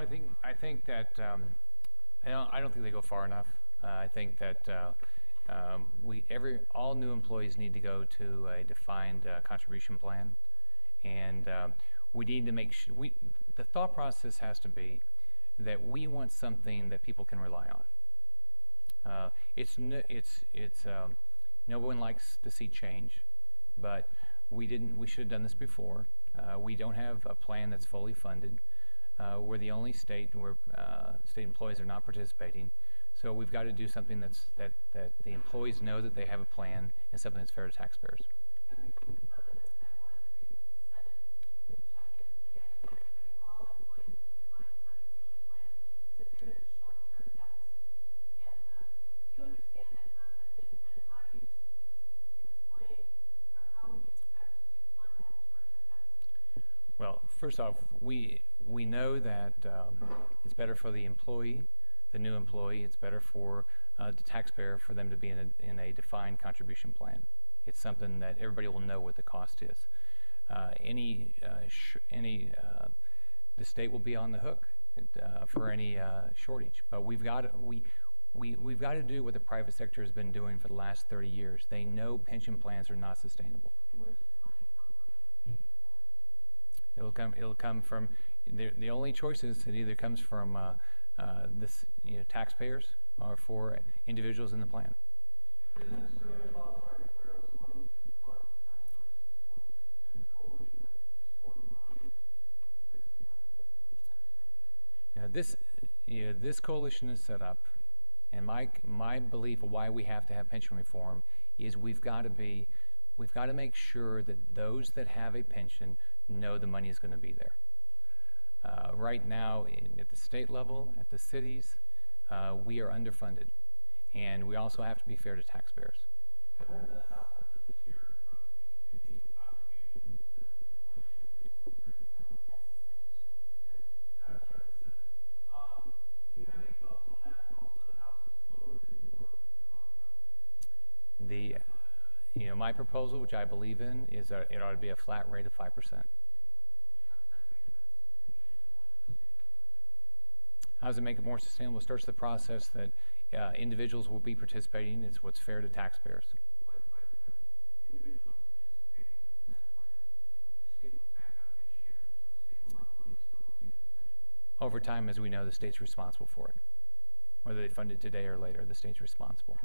I think that I don't think they go far enough. I think that all new employees need to go to a defined contribution plan, and we need to make sure the thought process has to be that we want something that people can rely on. No one likes to see change, but we should have done this before. We don't have a plan that's fully funded. We're the only state where state employees are not participating. So we've got to do something that the employees know that they have a plan and something that's fair to taxpayers. Well, first off, we know that it's better for the employee, the new employee. It's better for the taxpayer for them to be in a defined contribution plan. It's something that everybody will know what the cost is. The state will be on the hook for any shortage, but we've got to do what the private sector has been doing for the last 30 years. They know pension plans are not sustainable. It'll come from the only choice is it either comes from this taxpayers or for individuals in the plan. This coalition is set up, and my belief of why we have to have pension reform is we've got to make sure that those that have a pension know the money is going to be there. Right now, at the state level, at the cities, we are underfunded, and we also have to be fair to taxpayers. My proposal, which I believe in, is that it ought to be a flat rate of 5%. How does it make it more sustainable? It starts the process that individuals will be participating. It's what's fair to taxpayers. Over time, as we know, the state's responsible for it. Whether they fund it today or later, the state's responsible.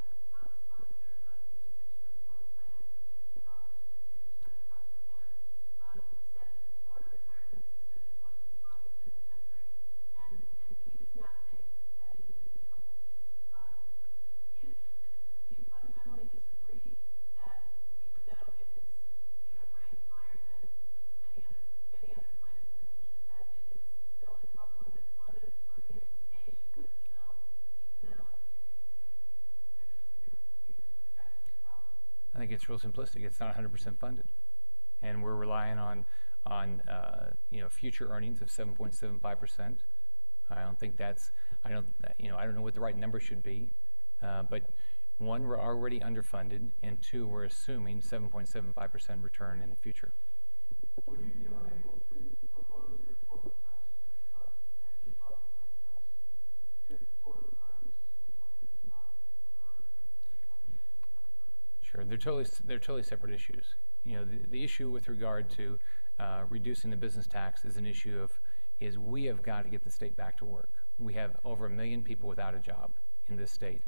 I think it's real simplistic. It's not 100% funded, and we're relying on future earnings of 7.75%. I don't think that's I don't know what the right number should be, but one, we're already underfunded, and two, we're assuming 7.75% return in the future. Sure, they're totally separate issues. The issue with regard to reducing the business tax is an issue of we have got to get the state back to work. We have over 1 million people without a job in this state.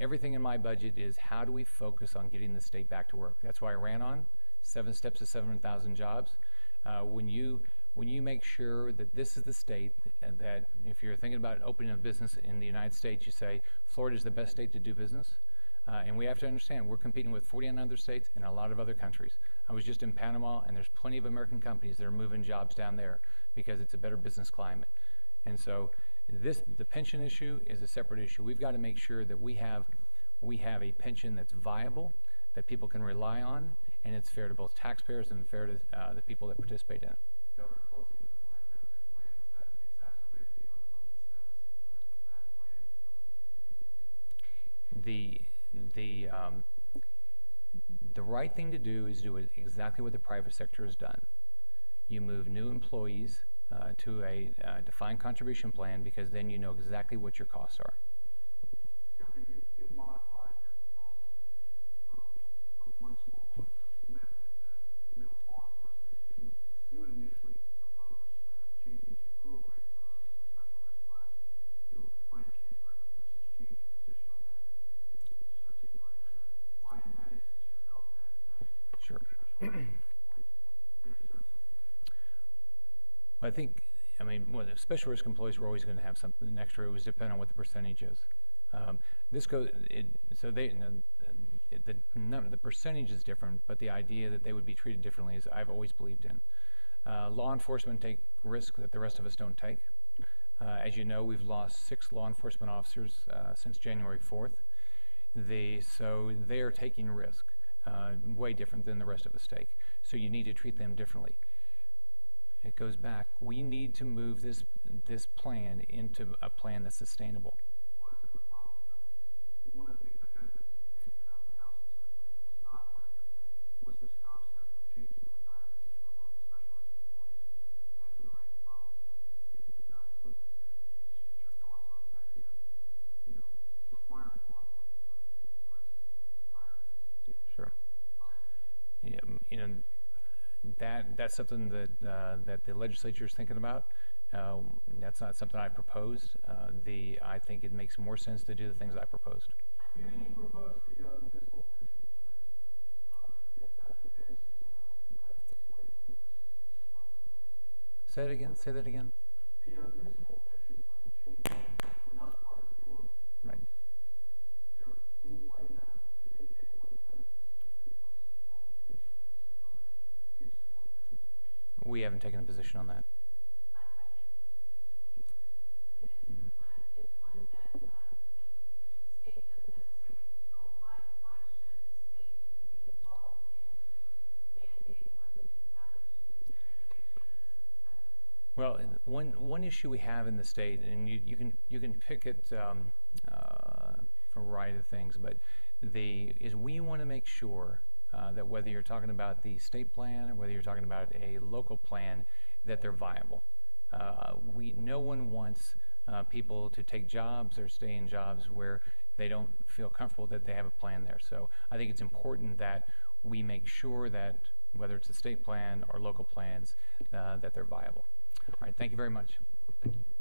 Everything in my budget is how do we focus on getting the state back to work. That's why I ran on 7 steps to 700,000 jobs. When you make sure that this is the state that if you're thinking about opening a business in the United States, you say Florida is the best state to do business. And we have to understand we're competing with 49 other states and a lot of other countries. I was just in Panama, and there's plenty of American companies that are moving jobs down there because it's a better business climate. And so the pension issue is a separate issue. We've got to make sure that we have a pension that's viable, that people can rely on, and it's fair to both taxpayers and fair to the people that participate in it. The right thing to do is do exactly what the private sector has done. You move new employees to a defined contribution plan, because then you know exactly what your costs are. Sure. I think, I mean, well, the special risk employees were always going to have something extra. It was dependent on what the percentage is. This goes, so they, the percentage is different, but the idea that they would be treated differently is I've always believed in. Law enforcement take risks that the rest of us don't take. As you know, we've lost 6 law enforcement officers since January 4th. So they are taking risk, way different than the rest of us take. So you need to treat them differently. It goes back. We need to move this plan into a plan that's sustainable. Sure. Yeah, you know, that's something that that the legislature is thinking about. That's not something I proposed. I think it makes more sense to do the things I proposed. Say it again. Say that again. Right. We haven't taken a position on that. Well, one issue we have in the state, and you can pick it for a variety of things, but is we want to make sure that whether you're talking about the state plan or whether you're talking about a local plan, that they're viable. No one wants people to take jobs or stay in jobs where they don't feel comfortable that they have a plan there. So I think it's important that we make sure that whether it's a state plan or local plans, that they're viable. All right, thank you very much. Thank you.